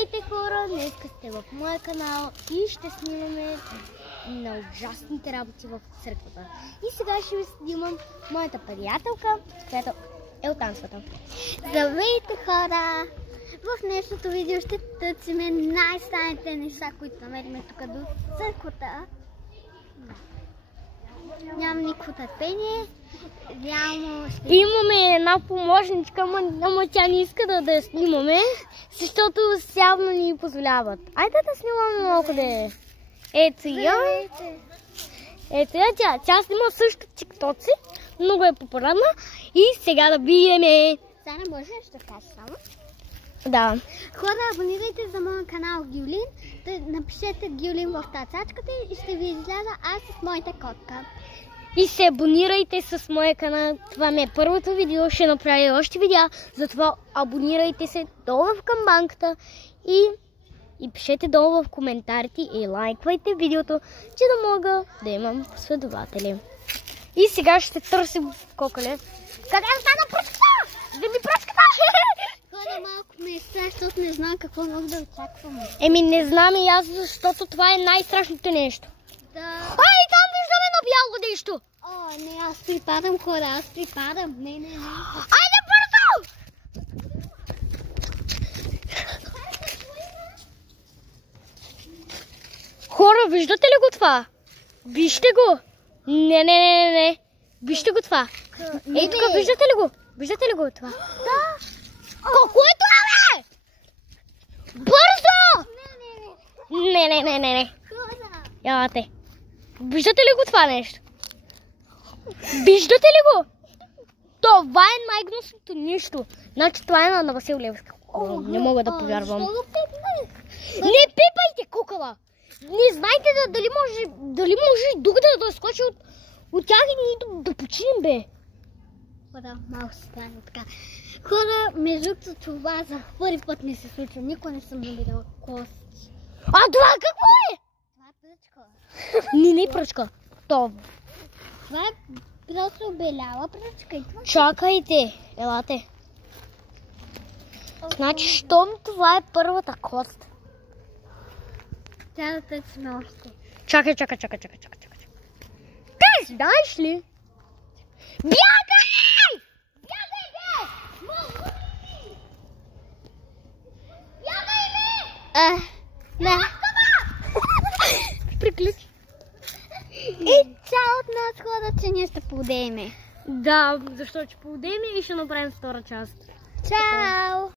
Здравейте хора, днес сте в моя канал и ще снимаме на ужасните работи в църквата. И сега ще ви снимам моята приятелка, която е от танцата. Здравейте хора! В днешното видео ще търсиме най-странните неща, които намерим тук до църквата. Нямам никакво търпение. Имаме една помощничка, ама тя не иска да я снимаме, защото явно ни позволяват. Айде да снимаме малко да е. Ето я. Ето я, тя снима също тиктоци, много е популярна. И сега да биеме. Сега не може нещо да кажа само. Да. Хора, абонирайте за моя канал Гюлин. Напишете Гюлин в тацачката и ще ви изляза аз с моята котка. И се абонирайте с моя канал. Това ми е първото видео, ще направя още видеа. Затова абонирайте се долу в камбанката и пишете долу в коментарите и лайквайте видеото, че да мога да имам последователи. И сега ще търсим кокале. Къде остана пръчката? Да ми пръчката! Хора, малко ме е страх, защото не знам какво мога да очаквам. Еми не знам и аз, защото това е най-страшното нещо. Да. Ай, там виждаме едно бяло нещо! О, не, аз припадам, хора, аз припадам. Не. Айде, бързо! Хора, виждате ли го това? Вижте го! Не. Вижте го това. Ей, тук, виждате ли го? Виждате ли го това? Да. Колко е това, бе? Бързо! Не. Ялате. Виждате ли го това нещо? Виждате ли го? Това е най-гнусното нещо. Значи това е на Васил Левски. Не мога да повярвам. Не пипайте кукала! Не знаете дали може другата да скочи от тях и ние да починем, бе. Хора, малко се стане така. Хора, между това за първи път не се случва. Никога не съм набирала кости. А това какво е? Това е пръчка. Не е пръчка. Това е просто беляла пръчка. Чакайте, елате. Значи, щом това е първата кост. Трябва да търсим още. Чакай. Ти знаеш ли? Бягай! Не. Приключи. И цял от нас хора, че ние ще поудееме. Да, защото ще поудееме и ще направим втора част. Чао!